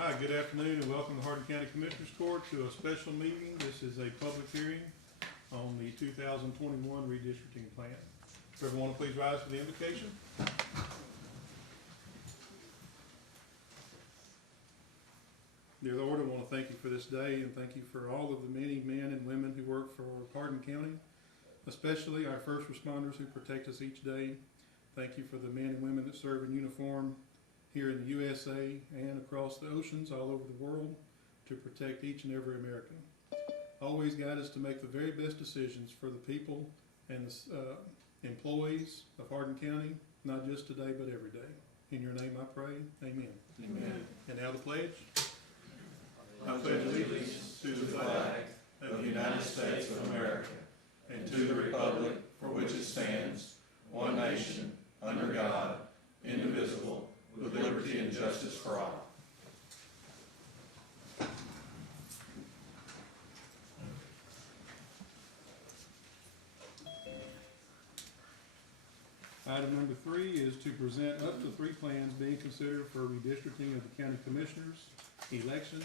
Hi, good afternoon and welcome to Hardin County Commissioners Court to a special meeting. This is a public hearing on the 2021 redistricting plan. If everyone please rise for the invocation. Dear Lord, I want to thank you for this day and thank you for all of the many men and women who work for Hardin County, especially our first responders who protect us each day. Thank you for the men and women that serve in uniform here in the USA and across the oceans all over the world to protect each and every American. Always guide us to make the very best decisions for the people and the employees of Hardin County, not just today but every day. In your name I pray, amen. Amen. And now the pledge. I pledge allegiance to the flag of the United States of America and to the republic for which it stands, one nation, under God, indivisible, with liberty and justice for all. Item number 3 is to present up to 3 plans being considered for redistricting of the county commissioners, election,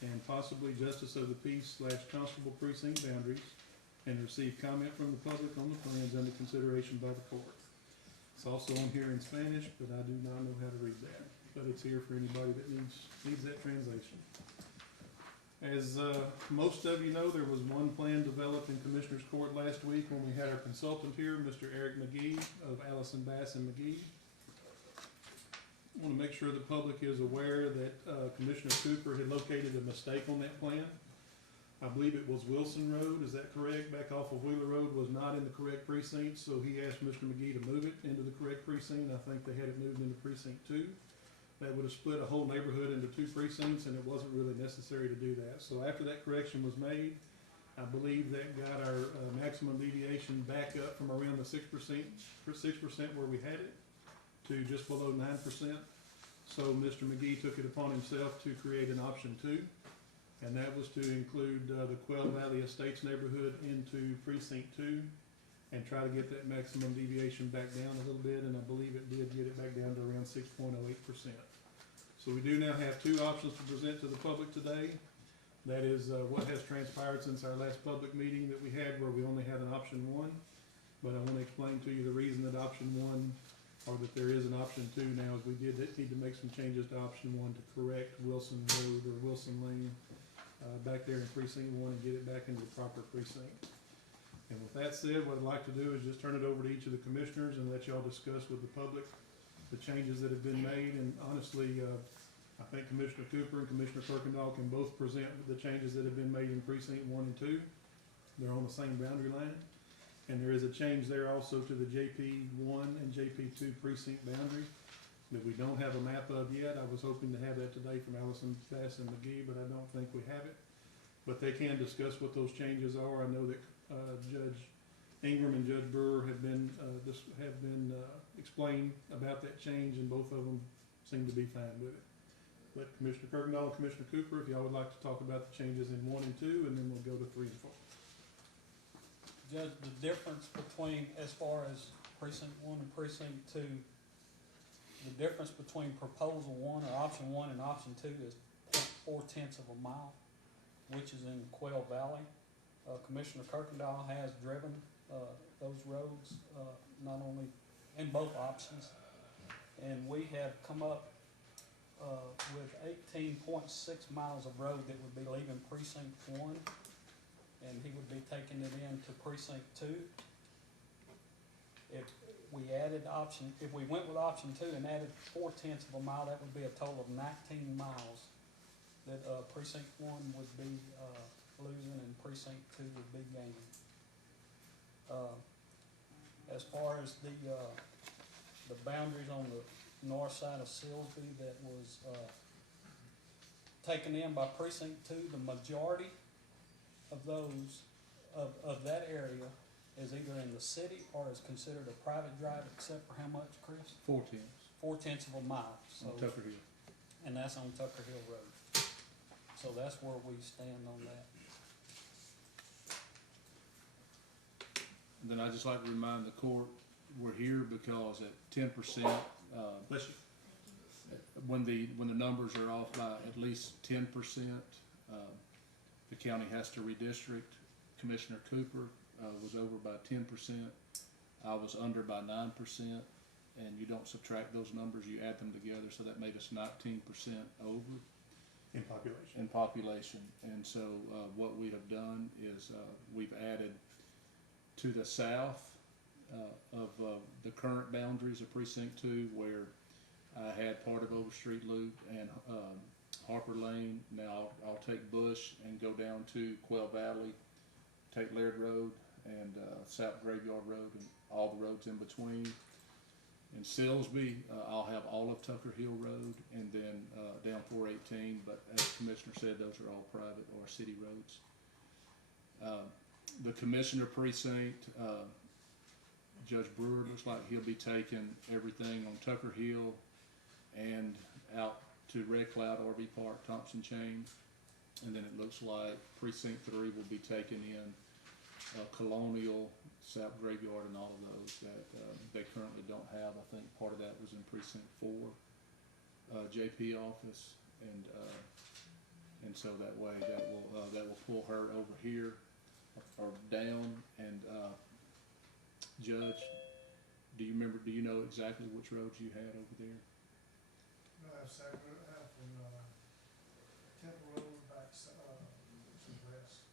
and possibly justice of the peace / constable precinct boundaries, and receive comment from the public on the plans under consideration by the court. It's also on here in Spanish, but I do not know how to read that. But it's here for anybody that needs that translation. As most of you know, there was one plan developed in Commissioners Court last week when we had our consultant here, Mr. Eric McGee of Allison Bass and McGee. I want to make sure the public is aware that Commissioner Cooper had located a mistake on that plan. I believe it was Wilson Road, is that correct? Back off of Wheeler Road was not in the correct precinct, so he asked Mr. McGee to move it into the correct precinct. I think they had it moved into precinct 2. That would have split a whole neighborhood into 2 precincts, and it wasn't really necessary to do that. So after that correction was made, I believe that got our maximum deviation back up from around the 6% where we had it to just below 9%. So Mr. McGee took it upon himself to create an option 2. And that was to include the Quail Valley Estates neighborhood into precinct 2 and try to get that maximum deviation back down a little bit, and I believe it did get it back down to around 6.08%. So we do now have 2 options to present to the public today. That is what has transpired since our last public meeting that we had where we only had an option 1. But I want to explain to you the reason that option 1, or that there is an option 2 now, is we did need to make some changes to option 1 to correct Wilson Road or Wilson Lane back there in precinct 1 and get it back into the proper precinct. And with that said, what I'd like to do is just turn it over to each of the commissioners and let y'all discuss with the public the changes that have been made. And honestly, I think Commissioner Cooper and Commissioner Kirkendall can both present the changes that have been made in precinct 1 and 2. They're on the same boundary line. And there is a change there also to the JP1 and JP2 precinct boundary that we don't have a map of yet. I was hoping to have that today from Allison Bass and McGee, but I don't think we have it. But they can discuss what those changes are. I know that Judge Ingram and Judge Brewer have been explained about that change, and both of them seem to be fine with it. But Commissioner Kirkendall and Commissioner Cooper, if y'all would like to talk about the changes in 1 and 2, and then we'll go to 3 and 4. Judge, the difference between, as far as precinct 1 and precinct 2, the difference between proposal 1 or option 1 and option 2 is 0.4 of a mile, which is in Quail Valley. Commissioner Kirkendall has driven those roads, not only in both options, and we have come up with 18.6 miles of road that would be leaving precinct 1, and he would be taking it into precinct 2. If we went with option 2 and added 0.4 of a mile, that would be a total of 19 miles that precinct 1 would be losing and precinct 2 would be gaining. As far as the boundaries on the north side of Silsbee that was taken in by precinct 2, the majority of those of that area is either in the city or is considered a private drive, except for how much, Chris? 4/10. 0.4 of a mile. So, On Tucker Hill. and that's on Tucker Hill Road. So that's where we stand on that. Then I'd just like to remind the court, we're here because at 10%, Bless you. when the numbers are off by at least 10%, the county has to redistrict. Commissioner Cooper was over by 10%. I was under by 9%, and you don't subtract those numbers, you add them together, so that made us 19% over In population. in population. And so what we have done is we've added to the south of the current boundaries of Precinct 2, where I had part of Overstreet Loop and Harper Lane. Now I'll take Bush and go down to Quail Valley, take Laird Road and South Graveyard Road and all the roads in between. In Silsbee, I'll have all of Tucker Hill Road and then down 418, but as the Commissioner said, those are all private or city roads. The Commissioner Precinct, Judge Brewer looks like he'll be taking everything on Tucker Hill and out to Red Cloud RV Park, Thompson Chain. And then it looks like Precinct 3 will be taking in Colonial, South Graveyard, and all of those that they currently don't have. I think part of that was in Precinct 4, JP office, and so that way that will pull her over here or down. And Judge, do you know exactly which roads you had over there? No, I have Sacramento, I have from Temple Road back to west.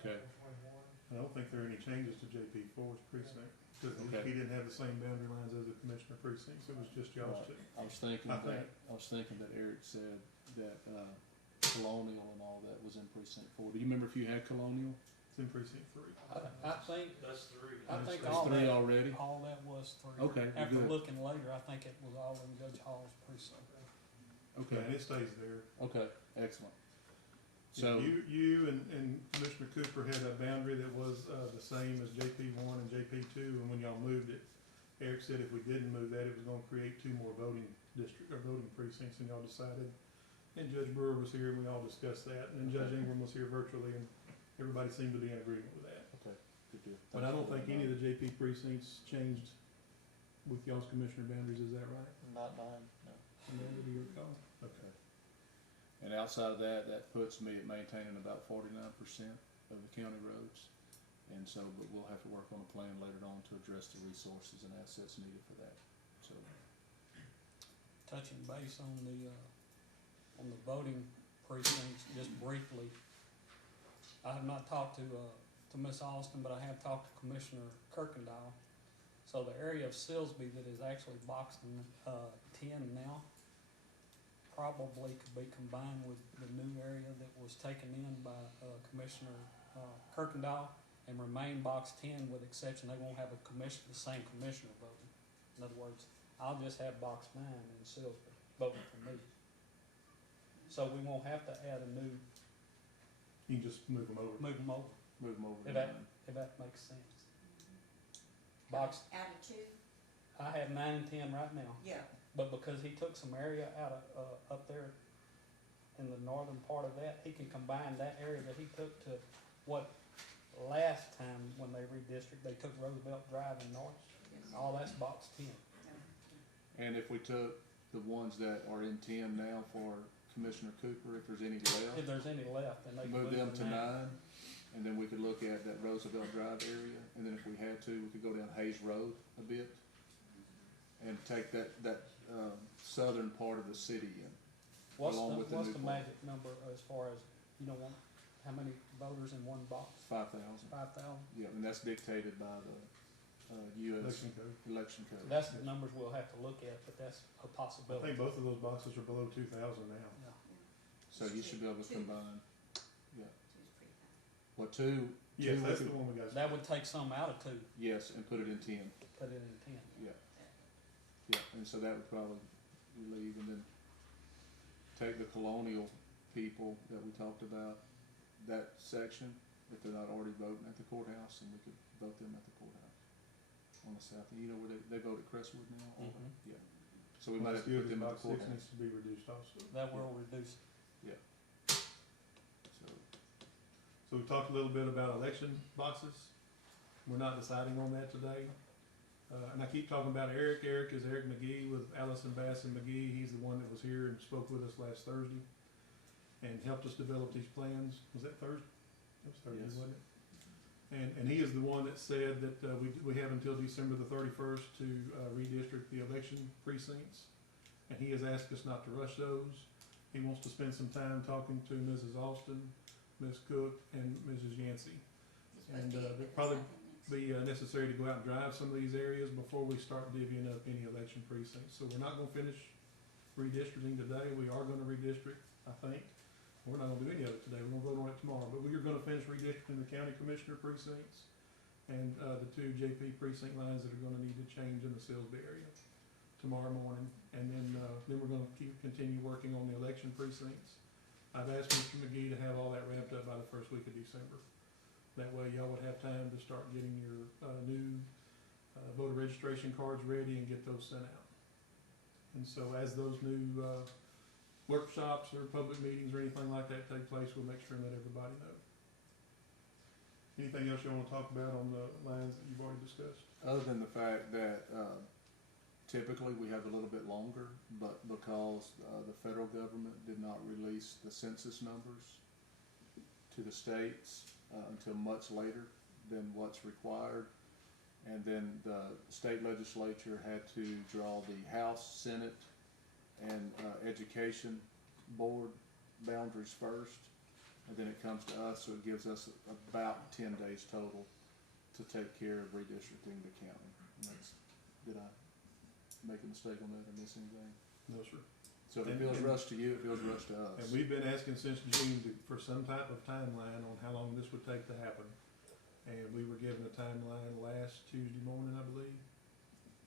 Okay. 21. I don't think there are any changes to JP4's precinct, because Okay. he didn't have the same boundary lines as the Commissioner precincts, it was just y'all's two. I was thinking I think. I was thinking that Eric said that Colonial and all that was in Precinct 4. Do you remember if you had Colonial? It's in precinct 3. I think, That's three. I think That's all 3 that, already? all that was three. Okay, After good. looking later, I think it was all in Judge Hall's precinct. Okay, And it stays there. okay, excellent. So, You and Commissioner Cooper had a boundary that was the same as JP1 and JP2, and when y'all moved it, Eric said if we didn't move that, it was gonna create 2 more voting voting precincts, and y'all decided. And Judge Brewer was here, and we all discussed that, and then Judge Ingram was here virtually, and everybody seemed to be in agreement with that. okay, good deal. But I don't think any of the JP precincts changed with y'all's commissioner boundaries, is that right? Not mine, no. Amanda, do you recall? Okay. And outside of that, that puts me at maintaining about 49% of the county roads. And so, but we'll have to work on a plan later on to address the resources and assets needed for that, so. Touching base on the voting precincts, just briefly. I have not talked to Ms. Austin, but I have talked to Commissioner Kirkendall. So the area of Silsbee that is actually boxed in 10 now probably could be combined with the new area that was taken in by Commissioner Kirkendall and remain box 10, with exception they won't have the same commissioner voting. In other words, I'll just have box 9 in Silsbee voting for me. So we won't have to add a new, You can just move them over. move them over, Move them over to If that- 9. if that makes sense. Box, Out of 2? I have 9 and 10 right now, Yeah. but because he took some area out of, up there in the northern part of that, he can combine that area that he took to what last time when they redistricted, they took Roosevelt Drive and North. All that's box 10. And if we took the ones that are in 10 now for Commissioner Cooper, if there's any left, If there's any left, then they can move them to to 9, and then we could look at that Roosevelt Drive area, and then if we had to, we could go down Hayes Road a bit, and take that southern part of the city in. What's along with the what's new the part. magic number as far as, you don't want, how many voters in one box? 5,000. 5,000? Yeah, and that's dictated by the U.S. Election code. election code. That's the numbers we'll have to look at, but that's a I possibility. think both of those boxes are below 2,000 now. Yeah. So you should be able to Two. combine, yeah. 2's pretty high. Well, two, Yes, we that's could- the one we got. That would take some out of 2, yes, and put it in 10, put it in 10. yeah. Yeah, and so that would probably leave, and then take the colonial people that we talked about, that section, if they're not already voting at the courthouse, and we could vote them at the courthouse on the south. And you know where they vote at Crestwood now? Mhm. Yeah. So we might have to put them at Box the 6 courthouse. needs to be reduced also. That will reduce, So, So we talked a little bit about election boxes. We're not deciding on that today. And I keep talking about Eric. Eric is Eric McGee with Allison Bass and McGee. He's the one that was here and spoke with us last Thursday and helped us develop these plans. Was that Thursday? That was Thursday, Yes. wasn't it? And he is the one that said that we have until December the 31st to redistrict the election precincts. And he has asked us not to rush those. He wants to spend some time talking to Mrs. Austin, Ms. Cook, and Mrs. Yancey. And it'd probably be necessary to go out and drive some of these areas before we start divvying up any election precincts. So we're not gonna finish redistricting today. We are gonna redistrict, I think. We're not gonna do any of it today. We're gonna vote on it tomorrow. But we are gonna finish redistricting the county commissioner precincts and the 2 JP precinct lines that are gonna need to change in the Salisbury area tomorrow morning. And then we're gonna continue working on the election precincts. I've asked Mr. McGee to have all that wrapped up by the first week of December. That way y'all would have time to start getting your new voter registration cards ready and get those sent out. And so as those new workshops or public meetings or anything like that take place, we'll make sure and let everybody know. Anything else you wanna talk about on the lines that you've already discussed? Other than the fact that typically we have a little bit longer, but because the federal government did not release the census numbers to the states until much later than what's required, and then the state legislature had to draw the House, Senate, and Education Board boundaries first, and then it comes to us, so it gives us about 10 days total to take care of redistricting the county. And did I make a mistake on that or miss anything? No, sir. So if it feels rushed to you, it feels rushed to us. And we've been asking since June for some type of timeline on how long this would take to happen. And we were given a timeline last Tuesday morning, I believe.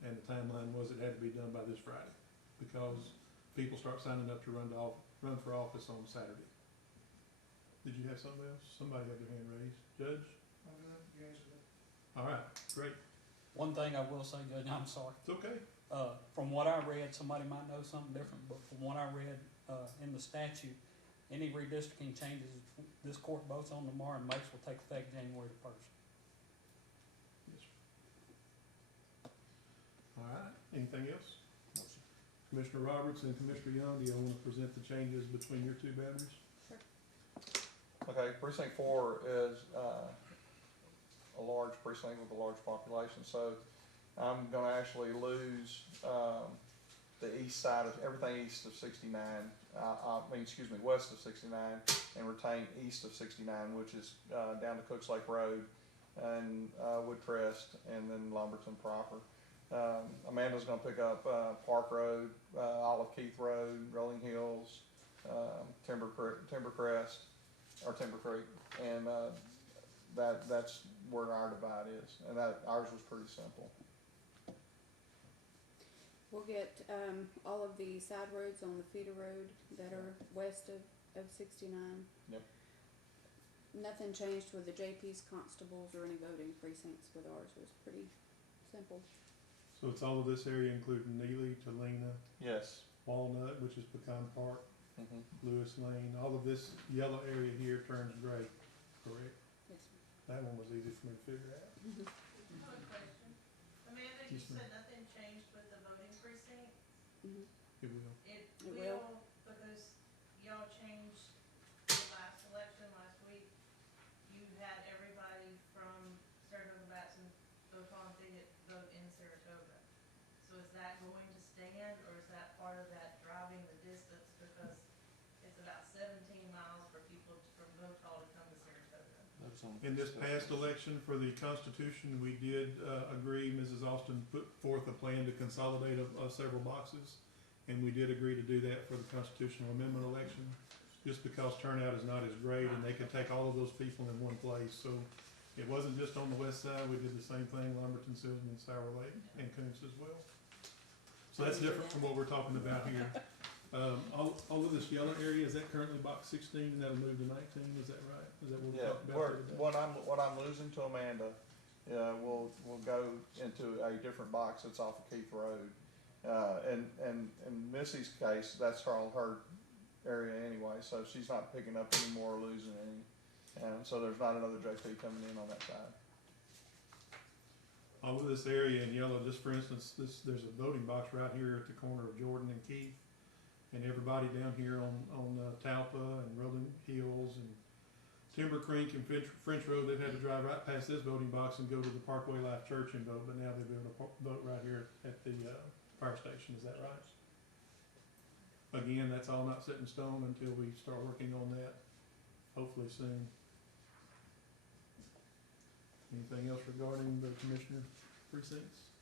And the timeline was it had to be done by this Friday because people start signing up to run for office on Saturday. Did you have something else? Somebody had their hand raised. Judge? I'm good, you answered it. All right, great. One thing I will say, Judge, I'm sorry. It's okay. From what I read, somebody might know something different, but from what I read, in the statute, any redistricting changes this court votes on tomorrow and makes will take effect January the 1st. Yes, sir. All right, anything else? No, sir. Commissioner Roberts and Commissioner Young, do you want to present the changes between your two boundaries? Okay, precinct 4 is a large precinct with a large population, so I'm gonna actually lose the east side of, everything east of 69, west of 69, and retain east of 69, which is down to Cooks Lake Road and Woodcrest, and then Lumberton proper. Amanda's gonna pick up Park Road, Olive Keith Road, Rolling Hills, Timber Creek, and that's where our divide is, and ours was pretty simple. We'll get all of the side roads on the feeder road that are west of 69. Yep. Nothing changed with the JP's constables or any voting precincts with ours. It was pretty simple. So it's all of this area, including Neely, Talena, Yes. Walnut, which is Pecan Park, Mm-hmm. Lewis Lane, all of this yellow area here turns gray, correct? Yes, sir. That one was easy for me to figure out. I have a question. Amanda, you Yes, ma'am. said nothing changed with the voting precinct? Mhm. It will. It It will, because y'all changed the last election last week. You had everybody from Saratoga, Batson, vote on ticket, vote in Saratoga. So is that going to stand, or is that part of that driving the distance? Because it's about 17 miles for people from Vote Hall to come to Saratoga. That's on- In this past election for the Constitution, we did agree, Mrs. Austin put forth a plan to consolidate several boxes. And we did agree to do that for the constitutional amendment election, just because turnout is not as great and they could take all of those people in one place. So it wasn't just on the west side, we did the same thing, Lumberton, Silsden, and Sour Lake, and Coons as well. So that's different from what we're talking about here. All of this yellow area, is that currently box 16 and that'll move to 19, is that right? Is that what we're Yeah, talking about today? what I'm losing to Amanda, will go into a different box that's off of Keith Road. And in Missy's case, that's her area anyway, so she's not picking up any more or losing any. And so there's not another JP coming in on that side. all of this area in yellow, just for instance, there's a voting box right here at the corner of Jordan and Keith. And everybody down here on Talpa and Rolling Hills and Timber Creek and French Road, they've had to drive right past this voting box and go to the Parkway Life Church and vote, but now they'll be able to vote right here at the, fire station, is that right? Again, that's all not set in stone until we start working on that, hopefully soon. Anything else regarding the commissioner precincts?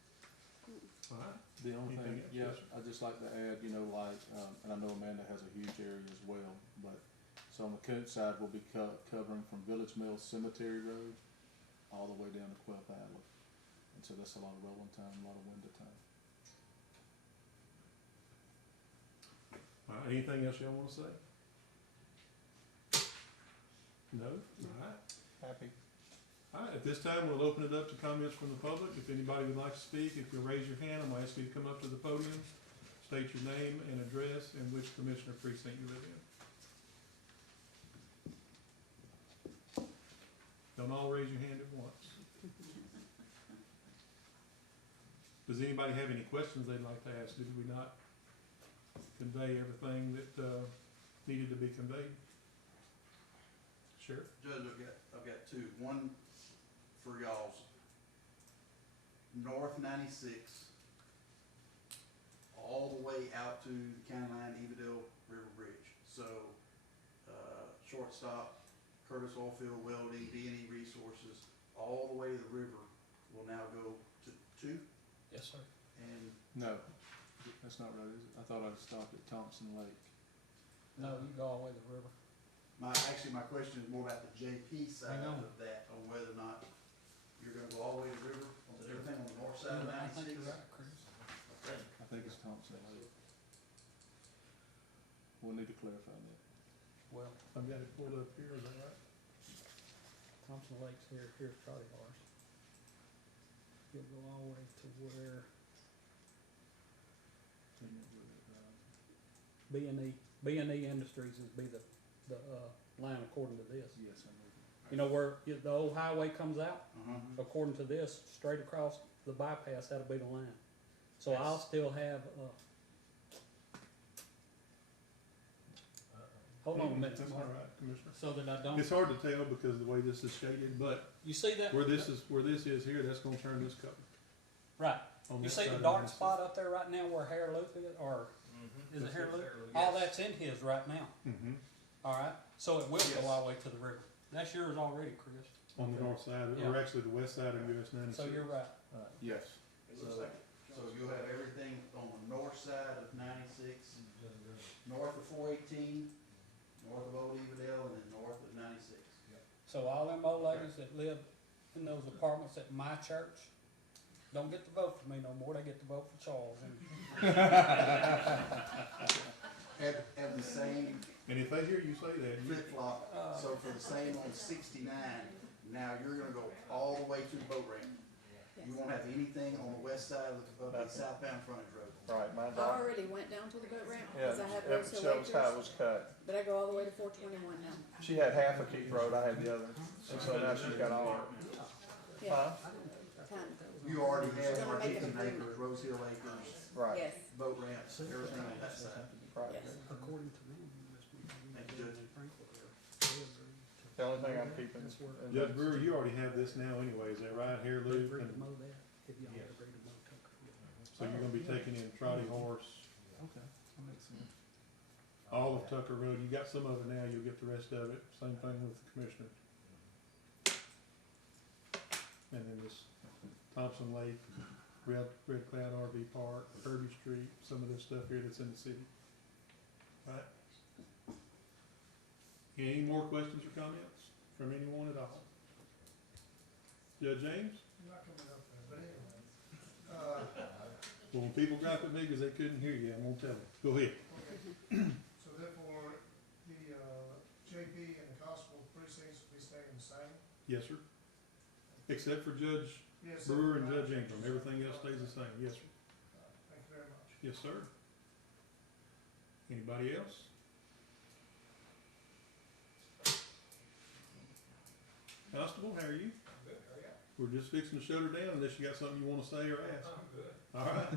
All right. The only thing, Anything else? yeah, Yes, sir. I'd just like to add, you know, like, and I know Amanda has a huge area as well, but, so on the Coot side, we'll be covering from Village Mills Cemetery Road all the way down to Quail Valley. And so that's a lot of rolling time, a lot of window time. All right, anything else y'all wanna say? No? All right. Happy. All right, at this time, we'll open it up to comments from the public. If anybody would like to speak, if you'll raise your hand, I'm gonna ask you to come up to the podium, state your name and address and which commissioner precinct you live in. Don't all raise your hand at once. Does anybody have any questions they'd like to ask? Did we not convey everything that, needed to be conveyed? Sheriff? Judge, I've got two. One for y'all's North 96, all the way out to the county line, Evadale River Bridge. So, shortstop, Curtis Oilfield Welding, D&E Resources, all the way to the river will now go to 2. Yes, sir. And No, that's not right, is it? I thought I'd stopped at Thompson Lake. No, you go all the way to the river. my question is more about the JP side Hang on. of that, on whether or not you're gonna go all the way to the river, on everything on the north side of I think 96. you're right, Chris. I think it's Thompson Lake. We'll need to clarify that. Well, I've got it pulled up here, is that right? Thompson Lake's here, here's Charlie Horse. You'll go all the way to where B&E Industries is be the line according to this. Yes, I know. You know where the old highway comes out? Uh-huh. According to this, straight across the bypass, that'll be the line. So I'll still have, hold on a minute, That's all Mark, right, Commissioner. so that I don't, It's hard to tell because of the way this is shaded, but you see that? where this is here, that's gonna turn this color. Right, on you that see side the of dark the- spot up there right now where Hair Loop is, or is it Hair Loop? All that's in his right now, Mhm. alright? So it will Yes. go all the way to the river. That's yours already, Chris. On the north side, or Yeah. actually the west side of US 96. So you're right. Yes. It looks like, so you'll have everything on the north side of 96, north of 418, north of Old Evadale, and then north of 96. So all them old ladies that live in those apartments at my church don't get to vote for me no more, they get to vote for Charles. Have the same And if they hear you say that, you, flip-flop, so for the same on 69, now you're gonna go all the way to the boat ramp. Yes. You won't have anything on the west side of the southbound frontage road. Right, mine's I all, already went down to the boat ramp, yeah, cause I have it Rose Hill shows how it Acres, was cut. but I go all the way to 421 now. She had half of Keith Road, I had the other, and so now she's got all of it. Yeah, Huh? ton, You already have Gonna make an Arlington agreement. Acres, Rose Hill Acres, Right, yes, boat ramps, everything on that side. right. yes. According to them. Thank you, Judge. The only thing I'm keeping is. Judge Brewer, you already have this now anyway, is that right, Hair Loop? And so you're gonna be taking in Trotty Horse, Okay, that makes sense. all of Tucker Road, you got some of it now, you'll get the rest of it, same thing with the commissioner. And then this Thompson Lake, Red Cloud RV Park, Kirby Street, some of this stuff here that's in the city. Right? Any more questions or comments from anyone at all? Judge James? I'm not coming up there, but anyway. Well, when people gripe at me because they couldn't hear you, I'm gonna tell them. Go ahead. Okay. So therefore, the, JP and the constable precincts will be staying the same? Yes, sir. Except for Judge Yes. Brewer and Judge Ingram, everything else stays the same. Yes, sir. Thank you very much. Yes, sir. Anybody else? Constable, how are you? Good, how are you? We're just fixing to shut her down unless you got something you wanna say or ask. All right.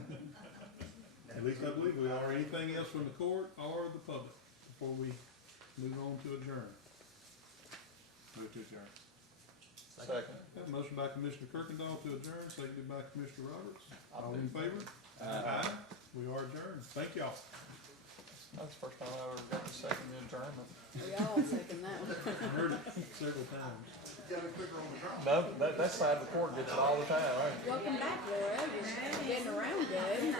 At least I believe we are. Anything else from the court or the public before we move on to adjourn? Move to adjourn. Second. Got a motion by Commissioner Kirkendall to adjourn, seconded by Commissioner Roberts. All in favor? Aye. We are adjourned. Thank y'all. That's the first time I ever got to second the adjournment. We all second that one. I heard it several times. No, that side of the court gets it all the time, right? Welcome back, Laura. You're getting around good.